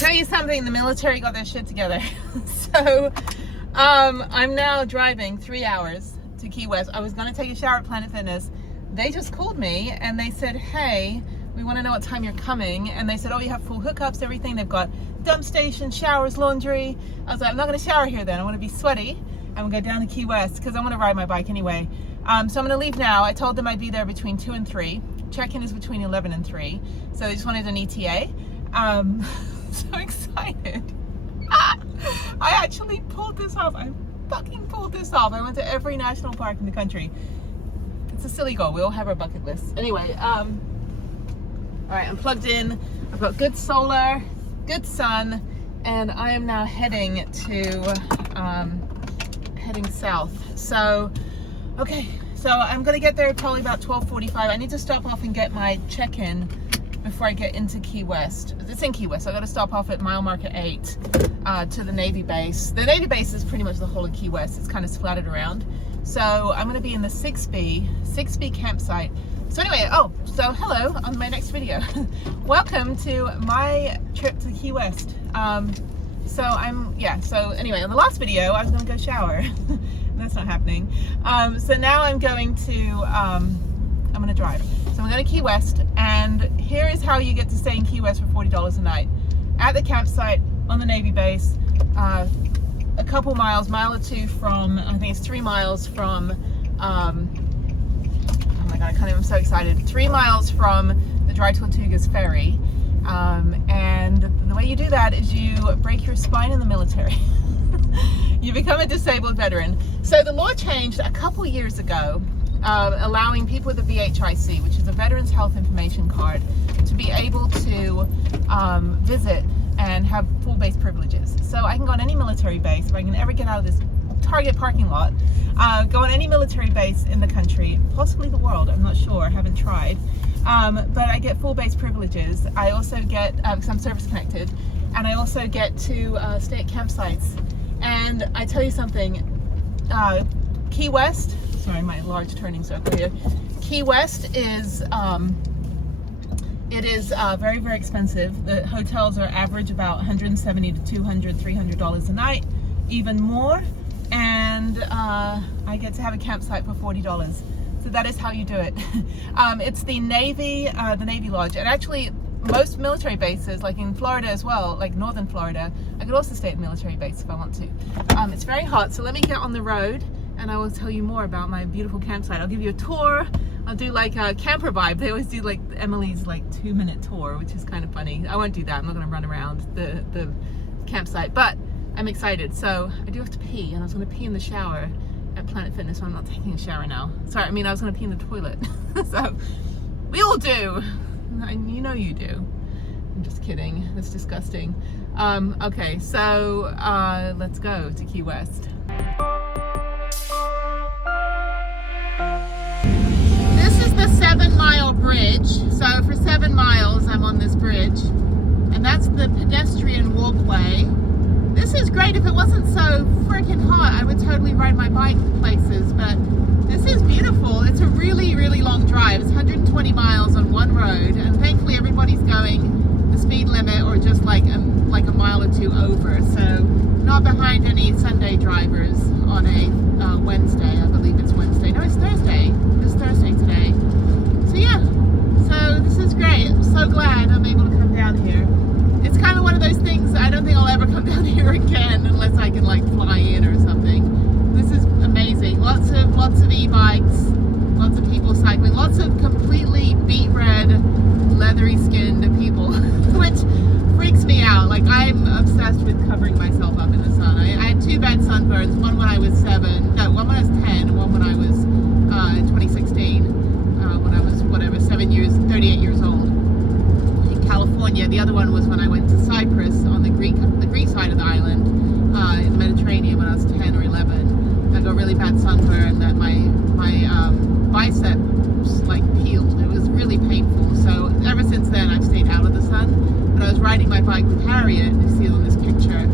tell you something, the military got their shit together. So I'm now driving 3 hours to Key West. I was going to take a shower at Planet Fitness. They just called me and they said, hey, we want to know what time you're coming. And they said, oh, you have full hookups, everything. They've got dump stations, showers, laundry. I was like, I'm not going to shower here then. I want to be sweaty. I'm going to go down to Key West because I want to ride my bike anyway. So I'm going to leave now. I told them I'd be there between 2 and 3. Check-in is between 11 and 3. So they just wanted an ETA. So excited. I actually pulled this off. I fucking pulled this off. I went to every national park in the country. It's a silly goal. We all have our bucket lists. Anyway, all right, I'm plugged in. I've got good solar, good sun, and I am now heading south. So, okay, so I'm gonna get there probably about 12:45. I need to stop off and get my check-in before I get into Key West. It's in Key West. So I got to stop off at mile marker 8 to the Navy base. The Navy base is pretty much the whole of Key West. It's kind of splattered around. So I'm going to be in the 6B campsite. So anyway, so hello on my next video. Welcome to my trip to Key West. So anyway, on the last video, I was going to go shower. That's not happening. So now I'm going to drive. So I'm going to Key West, and here is how you get to stay in Key West for $40 a night. At the campsite on the Navy base, a couple miles, mile or two from, I think it's 3 miles from, oh my god, I'm so excited, 3 miles from the Dry Tortugas ferry. And the way you do that is you break your spine in the military. You become a disabled veteran. So the law changed a couple years ago, allowing people with a VHIC, which is a Veterans Health Information Card, to be able to visit and have full base privileges. So I can go on any military base, if I can ever get out of this Target parking lot, go on any military base in the country, possibly the world, I'm not sure, I haven't tried. But I get full base privileges. I also get, because I'm service connected, and I also get to stay at campsites. And I tell you something, Key West, sorry, my large turning circle here. Key West is, it is very, very expensive. The hotels are average about $170 to $200, $300 a night, even more. And I get to have a campsite for $40. So that is how you do it. It's the Navy Lodge. And actually, most military bases, like in Florida as well, like northern Florida, I could also stay at a military base if I want to. It's very hot, so let me get on the road and I will tell you more about my beautiful campsite. I'll give you a tour. I'll do like a camper vibe. They always do like Emily's like 2-minute tour, which is kind of funny. I won't do that. I'm not going to run around the campsite, but I'm excited. So I do have to pee, and I was going to pee in the shower at Planet Fitness, so I'm not taking a shower now. Sorry, I mean I was going to pee in the toilet. So we all do. You know you do. I'm just kidding. That's disgusting. Okay, so let's go to Key West. This is the 7-mile bridge. So for 7 miles, I'm on this bridge, and that's the pedestrian walkway. This is great. If it wasn't so freaking hot, I would totally ride my bike places, but this is beautiful. It's a really, really long drive. It's 120 miles on one road, and thankfully everybody's going the speed limit or just like a mile or two over. So not behind any Sunday drivers on a Wednesday. I believe it's Wednesday. No, it's Thursday. It's Thursday today. So yeah, so this is great. I'm so glad I'm able to come down here. It's kind of one of those things, I don't think I'll ever come down here again unless I can like fly in or something. This is amazing. Lots of e-bikes, lots of people cycling, lots of completely beet red, leathery skinned people, which freaks me out. Like, I'm obsessed with covering myself up in the sun. I had 2 bad sunburns, one when I was 10, and one when I was in 2016, when I was 38 years old. California. The other one was when I went to Cyprus on the Greek side of the island, in the Mediterranean, when I was 10 or 11. I got really bad sunburn that my biceps like peeled. It was really painful. So ever since then, I've stayed out of the sun. But I was riding my bike with Harriet, you see on this picture,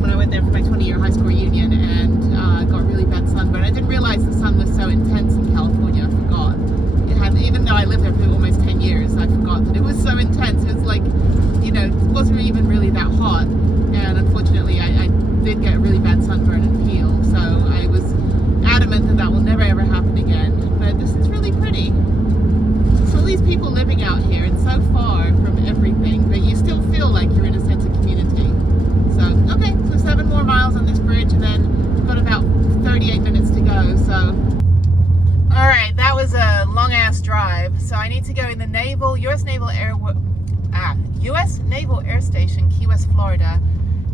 when I went there for my 20-year high school reunion, and got really bad sunburn. I didn't realize the sun was so intense in California. I forgot. Even though I lived there for almost 10 years, I forgot that it was so intense. It was like you know, it wasn't even really that hot. And unfortunately, I did get a really bad sunburn and peel. So I was adamant that that will never ever happen again. But this is really pretty. So all these people living out here and so far from everything, but you still feel like you're in a sense of community. So, okay, so 7 more miles on this bridge, and then we've got about 38 minutes to go. So, all right, that was a long ass drive. So I need to go in the U.S. Naval Air Station, Key West, Florida,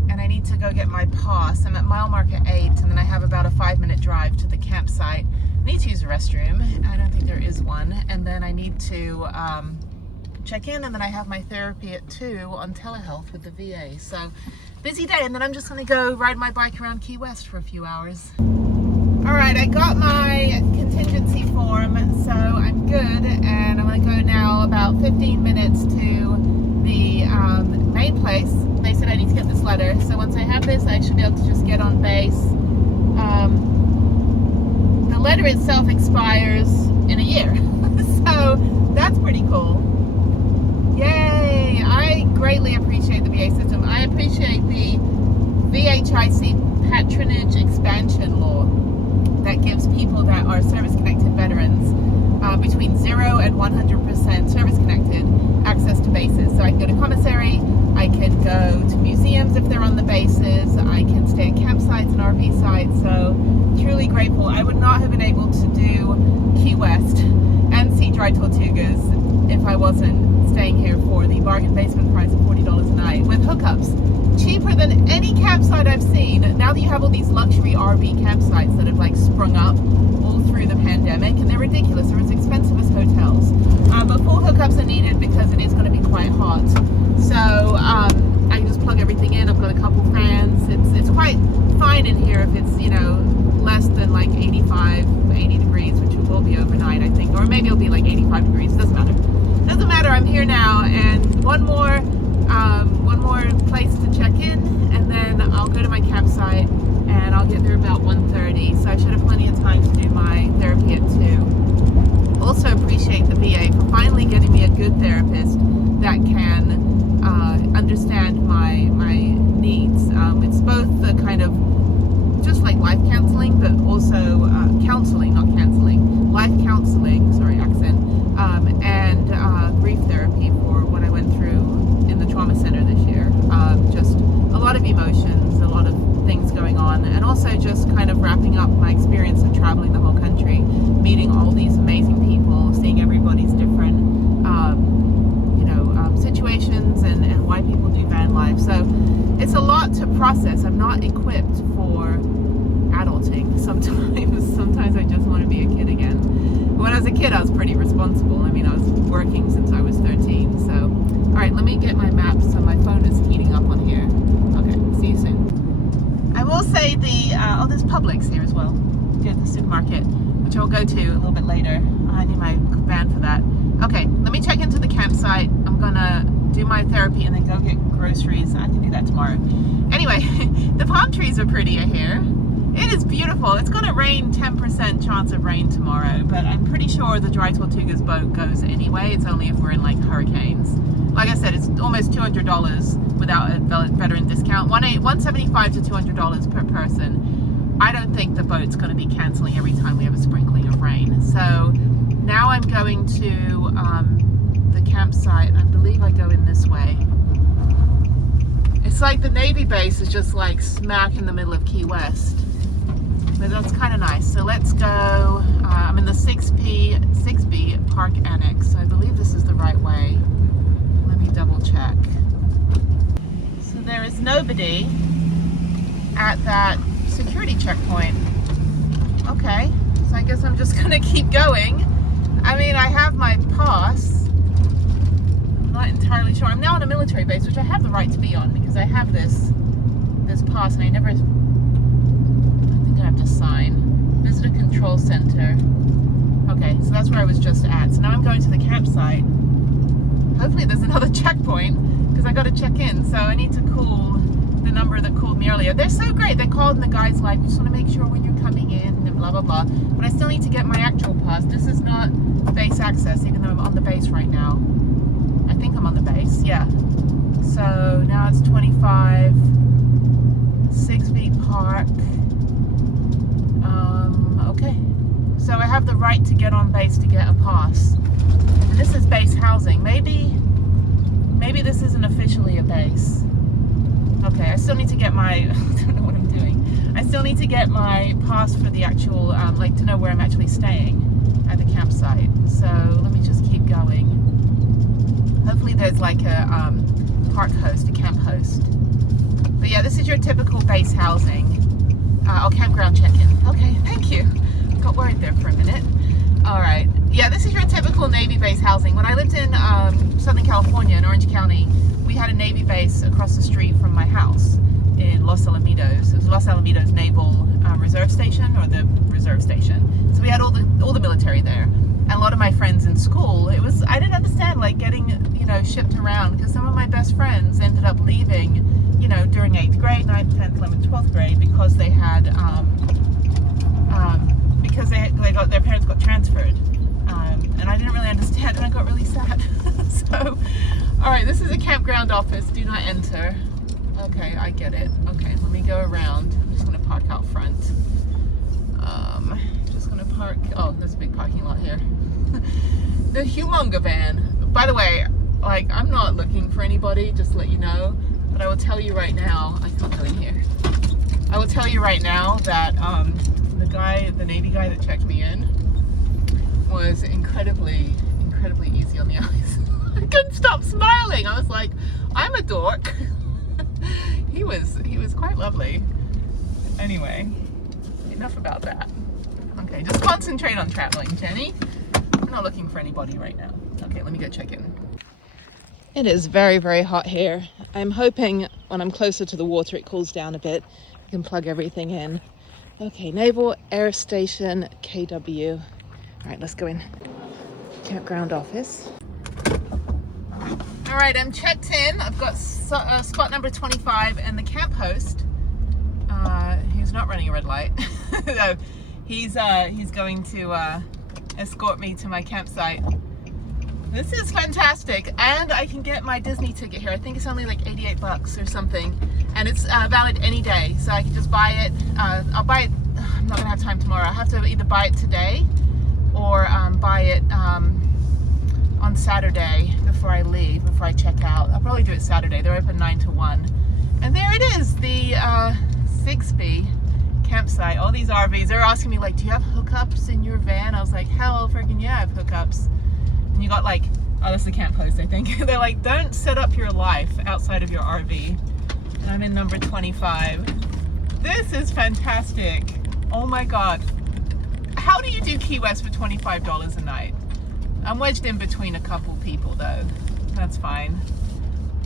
and I need to go get my pass. I'm at mile marker 8, and then I have about a 5-minute drive to the campsite. I need to use a restroom. I don't think there is one. And then I need to check in, and then I have my therapy at 2 on telehealth with the VA. So busy day, and then I'm just gonna go ride my bike around Key West for a few hours. All right, I got my contingency form, so I'm good, and I'm gonna go now about 15 minutes to the main place. They said I need to get this letter, so once I have this, I should be able to just get on base. The letter itself expires in a year, so that's pretty cool. Yay! I greatly appreciate the VA system. I appreciate the VHIC patronage expansion law that gives people that are service-connected veterans between 0 and 100% service-connected access to bases. So I can go to commissary, I can go to museums if they're on the bases, I can stay at campsites and RV sites. So truly grateful. I would not have been able to do Key West and see Dry Tortugas if I wasn't staying here for the bargain basement price of $40 a night with hookups. Cheaper than any campsite I've seen. Now that you have all these luxury RV campsites that have like sprung up all through the pandemic, and they're ridiculous. They're as expensive as hotels. But full hookups are needed because it is going to be quite hot. So I can just plug everything in. I've got a couple fans. It's quite fine in here if it's, you know, less than like 85, 80 degrees, which it will be overnight, I think. Or maybe it'll be like 85 degrees. Doesn't matter. Doesn't matter. I'm here now, and one more place to check in, and then I'll go to my campsite, and I'll get there about 1:30. So I should have plenty of time to do my therapy at 2. Also appreciate the VA for finally getting me a good therapist that can understand my needs. It's both the kind of just like life counseling, but also counseling, not canceling. Life counseling, sorry, accent, and grief therapy for what I went through in the trauma center this year. Just a lot of emotions, a lot of things going on, and also just kind of wrapping up my experience of traveling the whole country, meeting all these amazing people, seeing everybody's different, situations and why people do van life. So it's a lot to process. I'm not equipped for adulting. Sometimes I just want to be a kid again. When I was a kid, I was pretty responsible. I mean, I was working since I was 13. So, all right, let me get my map. So my phone is heating up on here. Okay, see you soon. I will say there's Publix here as well. Good, the supermarket, which I'll go to a little bit later. I need my van for that. Okay, let me check into the campsite. I'm gonna do my therapy and then go get groceries. I can do that tomorrow. Anyway, the palm trees are prettier here. It is beautiful. It's gonna rain, 10% chance of rain tomorrow, but I'm pretty sure the Dry Tortugas boat goes anyway. It's only if we're in like hurricanes. Like I said, it's almost $200 without a veteran discount. $175 to $200 per person. I don't think the boat's gonna be canceling every time we have a sprinkling of rain. So now I'm going to the campsite, and I believe I go in this way. It's like the Navy base is just like smack in the middle of Key West. But that's kind of nice. So let's go. I'm in the 6B Park Annex. So I believe this is the right way. Let me double check. So there is nobody at that security checkpoint. Okay, so I guess I'm just gonna keep going. I mean, I have my pass. I'm not entirely sure. I'm now on a military base, which I have the right to be on because I have this pass, and I think I have to sign. Visitor Control Center. Okay, so that's where I was just at. So now I'm going to the campsite. Hopefully there's another checkpoint because I got to check in. So I need to call the number that called me earlier. They're so great. They called and the guy's like, we just want to make sure when you're coming in and blah, blah, blah. But I still need to get my actual pass. This is not base access, even though I'm on the base right now. I think I'm on the base, yeah. 12:45. 6B Park. Okay. So I have the right to get on base to get a pass. And this is base housing. Maybe this isn't officially a base. Okay, I still need to get my, I don't know what I'm doing. I still need to get my pass for the actual, like to know where I'm actually staying at the campsite. So let me just keep going. Hopefully there's like a park host, a camp host. But yeah, this is your typical base housing. Campground check-in. Okay, thank you. Got worried there for a minute. All right. Yeah, this is your typical Navy base housing. When I lived in Southern California in Orange County, we had a Navy base across the street from my house in Los Alamitos. It was Los Alamitos Naval Reserve Station, or the reserve station. So we had all the military there. And a lot of my friends in school, I didn't understand like getting, shipped around, because some of my best friends ended up leaving, during 8th grade, 9th, 10th, 11th, 12th grade, because they had, their parents got transferred. And I didn't really understand, and I got really sad. So, all right, this is a campground office. Do not enter. Okay, I get it. Okay, let me go around. I'm just gonna park out front. Just gonna park. Oh, there's a big parking lot here. The Humonga van. By the way, like, I'm not looking for anybody, just to let you know. But I will tell you right now, I can't go in here. I will tell you right now that the Navy guy that checked me in was incredibly easy on the eyes. I couldn't stop smiling. I was like, I'm a dork. He was quite lovely. Anyway, enough about that. Okay, just concentrate on traveling, Jenny. I'm not looking for anybody right now. Okay, let me go check in. It is very, very hot here. I'm hoping when I'm closer to the water it cools down a bit. I can plug everything in. Okay, Naval Air Station, KW. All right, let's go in. Campground office. All right, I'm checked in. I've got spot number 25, and the camp host, he's not running a red light. No, he's going to escort me to my campsite. This is fantastic, and I can get my Disney ticket here. I think it's only like $88 or something, and it's valid any day, so I can just buy it. I'll buy it. I'm not gonna have time tomorrow. I have to either buy it today or buy it on Saturday before I leave, before I check out. I'll probably do it Saturday. They're open 9 to 1. And there it is, the 6B campsite. All these RVs. They're asking me like, do you have hookups in your van? I was like, hell freaking yeah, I have hookups. And you got like, oh, that's the camp host, I think. They're like, don't set up your life outside of your RV. And I'm in number 25. This is fantastic. Oh my God. How do you do Key West for $25 a night? I'm wedged in between a couple people though. That's fine.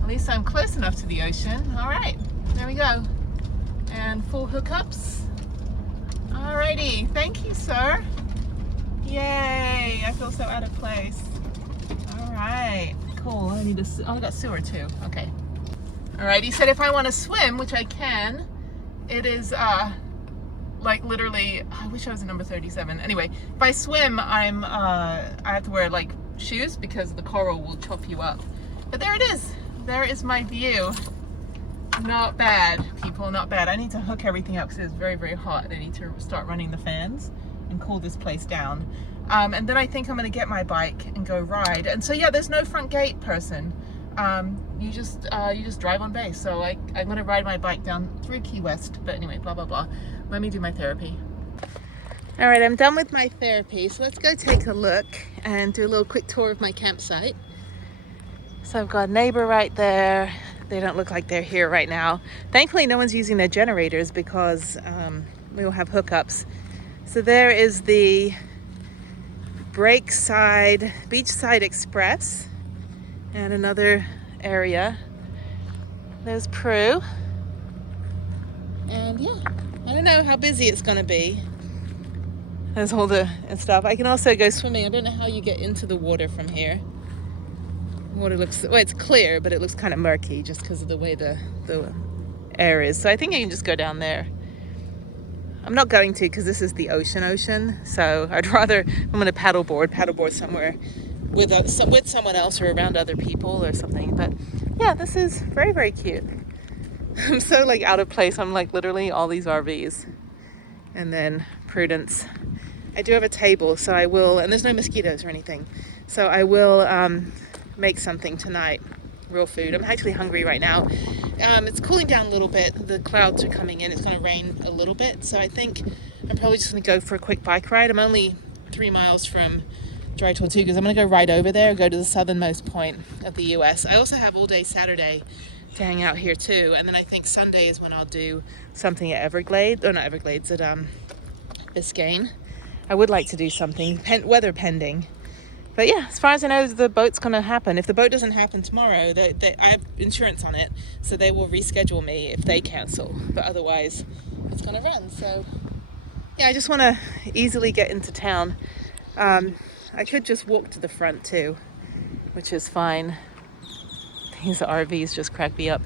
At least I'm close enough to the ocean. All right, there we go. And full hookups. Alrighty, thank you, sir. Yay, I feel so out of place. All right, cool. I need I got sewer too, okay. All right, he said if I want to swim, which I can, it is like literally, I wish I was at number 37. Anyway, if I swim, I have to wear like shoes because the coral will chop you up. But there it is. There is my view. Not bad, people, not bad. I need to hook everything up because it's very, very hot. I need to start running the fans and cool this place down. And then I think I'm gonna get my bike and go ride. And so yeah, there's no front gate person. You just drive on base. So I'm gonna ride my bike down through Key West. But anyway, blah, blah, blah. Let me do my therapy. All right, I'm done with my therapy. So let's go take a look and do a little quick tour of my campsite. So I've got a neighbor right there. They don't look like they're here right now. Thankfully, no one's using their generators because we will have hookups. So there is the Beachside Express and another area. There's Prue. And yeah, I don't know how busy it's gonna be. There's all the stuff. I can also go swimming. I don't know how you get into the water from here. Water looks, well, it's clear, but it looks kind of murky just because of the way the air is. So I think I can just go down there. I'm not going to because this is the ocean. So I'd rather, I'm going to paddleboard somewhere with someone else or around other people or something. But yeah, this is very, very cute. I'm so like out of place. I'm like literally all these RVs. And then Prudence. I do have a table, so I will, and there's no mosquitoes or anything. So I will make something tonight. Real food. I'm actually hungry right now. It's cooling down a little bit. The clouds are coming in. It's going to rain a little bit. So I think I'm probably just going to go for a quick bike ride. I'm only 3 miles from Dry Tortugas. I'm going to go right over there, go to the southernmost point of the US. I also have all day Saturday to hang out here too. And then I think Sunday is when I'll do something at Everglades, or not Everglades, at Biscayne. I would like to do something, weather pending. But yeah, as far as I know, the boat's going to happen. If the boat doesn't happen tomorrow, I have insurance on it, so they will reschedule me if they cancel. But otherwise, it's going to run. So yeah, I just want to easily get into town. I could just walk to the front too, which is fine. These RVs just crack me up.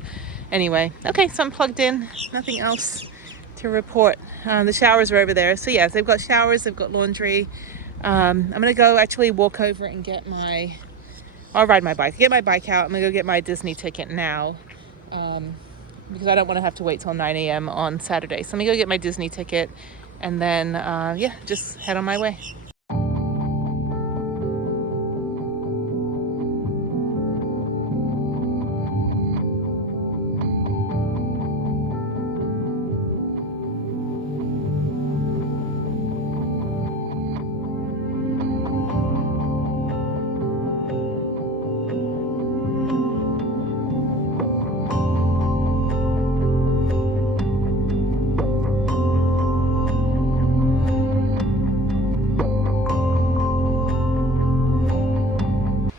Anyway, okay, so I'm plugged in. Nothing else to report. The showers are over there. So yeah, they've got showers, they've got laundry. I'm gonna go actually walk over and get I'll ride my bike. Get my bike out. I'm gonna go get my Disney ticket now, because I don't want to have to wait till 9 a.m. on Saturday. So let me go get my Disney ticket, and then yeah, just head on my way.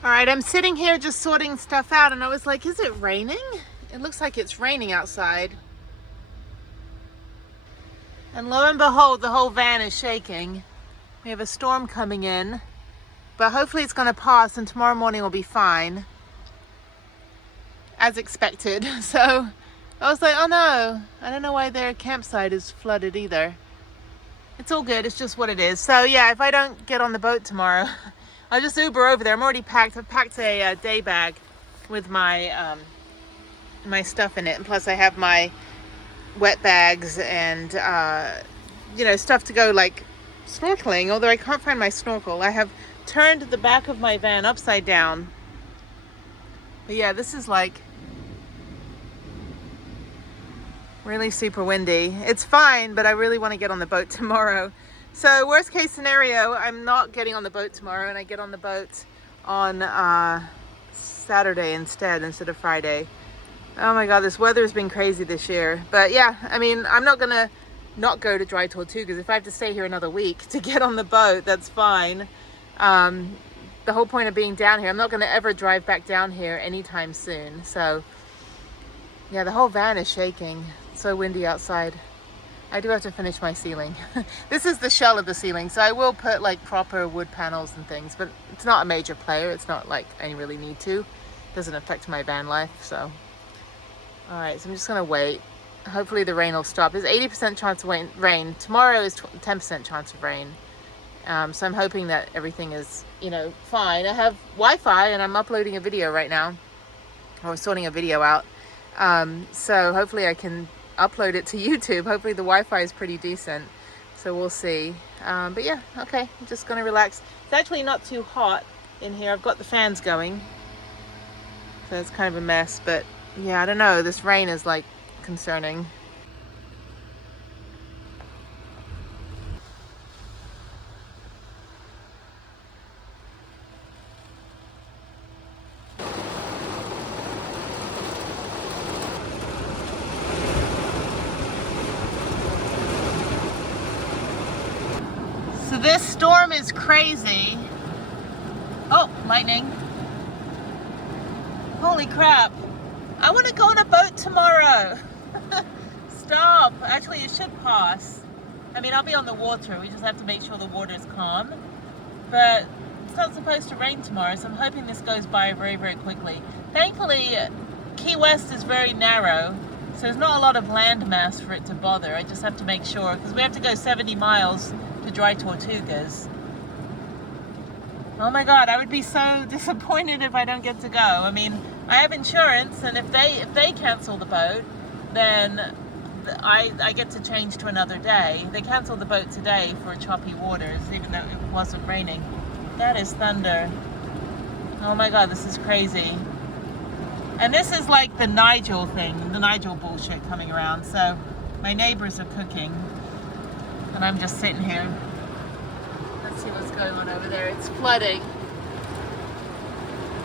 Alright, I'm sitting here just sorting stuff out, and I was like, is it raining? It looks like it's raining outside. And lo and behold, the whole van is shaking. We have a storm coming in, but hopefully it's going to pass and tomorrow morning will be fine. As expected. So I was like, oh no, I don't know why their campsite is flooded either. It's all good, it's just what it is. So yeah, if I don't get on the boat tomorrow, I'll just Uber over there. I'm already packed. I've packed a day bag with my my stuff in it, and plus I have my wet bags and you know, stuff to go like snorkeling. Although I can't find my snorkel. I have turned the back of my van upside down. But yeah, this is like really super windy. It's fine, but I really want to get on the boat tomorrow. So worst case scenario, I'm not getting on the boat tomorrow, and I get on the boat on Saturday instead of Friday. Oh my God, this weather has been crazy this year. But yeah, I mean, I'm not gonna not go to Dry Tortugas. If I have to stay here another week to get on the boat, that's fine. The whole point of being down here, I'm not gonna ever drive back down here anytime soon. So yeah, the whole van is shaking. It's so windy outside. I do have to finish my ceiling. This is the shell of the ceiling, so I will put like proper wood panels and things, but it's not a major player. It's not like I really need to. It doesn't affect my van life, so. All right, so I'm just gonna wait. Hopefully the rain will stop. There's 80% chance of rain. Tomorrow is 10% chance of rain. So I'm hoping that everything is, you know, fine. I have Wi-Fi and I'm uploading a video right now. Or sorting a video out. So hopefully I can upload it to YouTube. Hopefully the Wi-Fi is pretty decent, so we'll see. But yeah, okay, I'm just gonna relax. It's actually not too hot in here. I've got the fans going, so it's kind of a mess, but yeah, I don't know, this rain is like concerning. So this storm is crazy. Oh, lightning. Holy crap. I want to go on a boat tomorrow. Stop. Actually, it should pass. I mean, I'll be on the water. We just have to make sure the water is calm. But it's not supposed to rain tomorrow, so I'm hoping this goes by very, very quickly. Thankfully, Key West is very narrow, so there's not a lot of land mass for it to bother. I just have to make sure, because we have to go 70 miles to Dry Tortugas. Oh my God, I would be so disappointed if I don't get to go. I mean, I have insurance, and if they cancel the boat, then I get to change to another day. They canceled the boat today for choppy waters, even though it wasn't raining. That is thunder. Oh my God, this is crazy. And this is like the Nigel thing, the Nigel bullshit coming around. So my neighbors are cooking and I'm just sitting here. Let's see what's going on over there. It's flooding.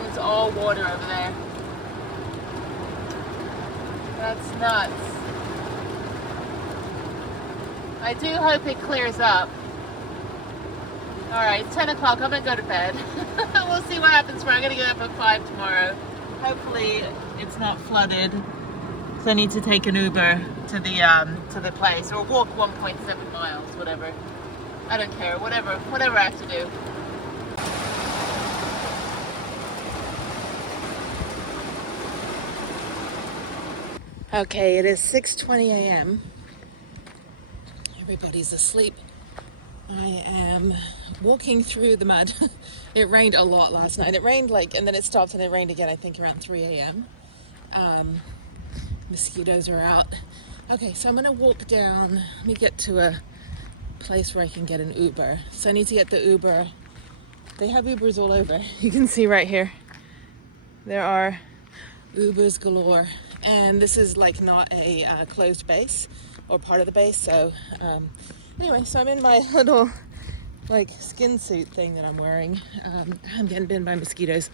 It's all water over there. That's nuts. I do hope it clears up. All right, it's 10 o'clock. I'm gonna go to bed. We'll see what happens tomorrow. I'm gonna get up at 5 tomorrow. Hopefully it's not flooded. So I need to take an Uber to the place, or walk 1.7 miles, whatever. I don't care. Whatever I have to do. Okay, it is 6:20 a.m. Everybody's asleep. I am walking through the mud. It rained a lot last night. It rained and then it stopped and it rained again, I think around 3 a.m. Mosquitoes are out. Okay, so I'm gonna walk down. Let me get to a place where I can get an Uber. So I need to get the Uber. They have Ubers all over. You can see right here. There are Ubers galore. And this is not a closed base or part of the base. So anyway, so I'm in my little skin suit thing that I'm wearing. I'm getting bitten by mosquitoes.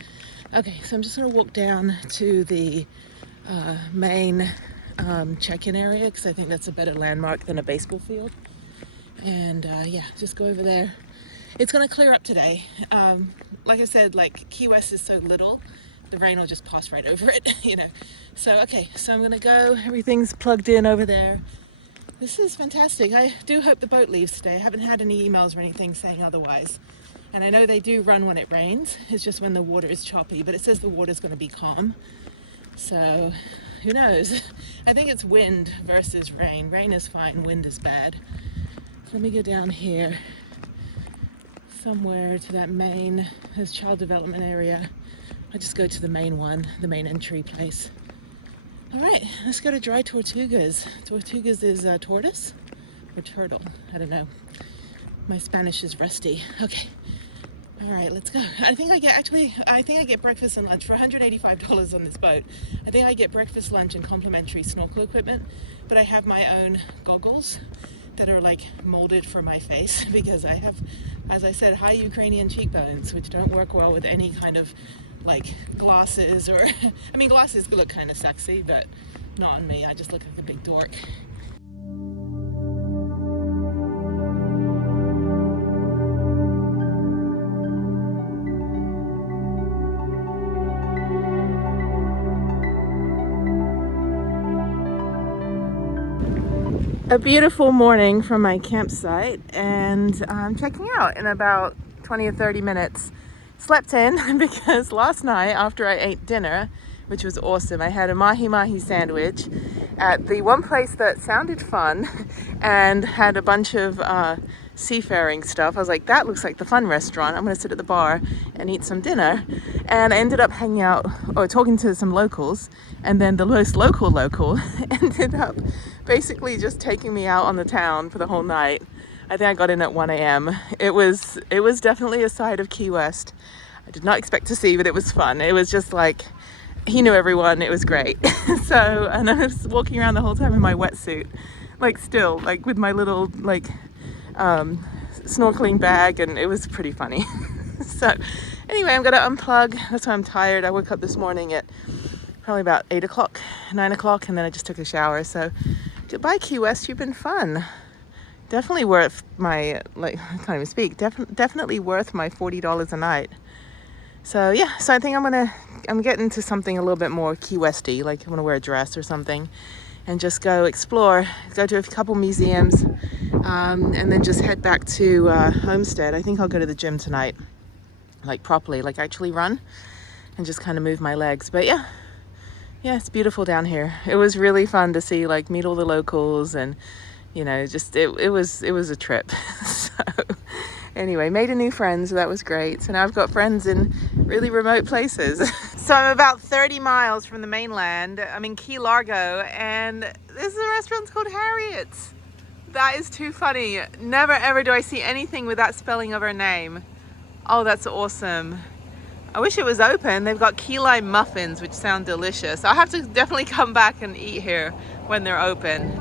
Okay, so I'm just gonna walk down to the main check-in area because I think that's a better landmark than a baseball field. And yeah, just go over there. It's gonna clear up today. Like I said, Key West is so little, the rain will just pass right over it, So okay, so I'm gonna go. Everything's plugged in over there. This is fantastic. I do hope the boat leaves today. I haven't had any emails or anything saying otherwise. And I know they do run when it rains. It's just when the water is choppy, but it says the water's going to be calm. So who knows? I think it's wind versus rain. Rain is fine, wind is bad. So let me go down here somewhere to that main, this child development area. I just go to the main one, the main entry place. All right, let's go to Dry Tortugas. Tortugas is tortoise or turtle, I don't know. My Spanish is rusty. Okay, all right, let's go. I think I get breakfast and lunch for $185 on this boat. I think I get breakfast, lunch, and complimentary snorkel equipment, but I have my own goggles that are molded for my face because I have, as I said, high Ukrainian cheekbones, which don't work well with any kind of glasses or I mean glasses look kind of sexy, but not on me. I just look like a big dork. A beautiful morning from my campsite, and I'm checking out in about 20 or 30 minutes. Slept in because last night after I ate dinner, which was awesome, I had a mahi-mahi sandwich at the one place that sounded fun and had a bunch of seafaring stuff. I was like, that looks like the fun restaurant. I'm gonna sit at the bar and eat some dinner. And I ended up hanging out or talking to some locals, and then the most local ended up basically just taking me out on the town for the whole night. I think I got in at 1 a.m. It was definitely a side of Key West I did not expect to see, but it was fun. It was just he knew everyone. It was great. So, and I was walking around the whole time in my wetsuit, still, with my little, snorkeling bag, and it was pretty funny. So, anyway, I'm gonna unplug. That's why I'm tired. I woke up this morning at probably about 8 o'clock, 9 o'clock, and then I just took a shower. So, goodbye, Key West. You've been fun. Definitely worth my, I can't even speak, definitely worth my $40 a night. So yeah, so I think I'm getting to something a little bit more Key Westy, I'm gonna wear a dress or something and just go explore, go to a couple museums, and then just head back to Homestead. I think I'll go to the gym tonight, properly, actually run and just kind of move my legs. But yeah, it's beautiful down here. It was really fun to see, meet all the locals, and just it was a trip. So anyway, made a new friend, so that was great. So now I've got friends in really remote places. So I'm about 30 miles from the mainland. I'm in Key Largo, and this is a restaurant called Harriet's. That is too funny. Never ever do I see anything with that spelling of her name. Oh, that's awesome. I wish it was open. They've got key lime muffins, which sound delicious. I'll have to definitely come back and eat here when they're open.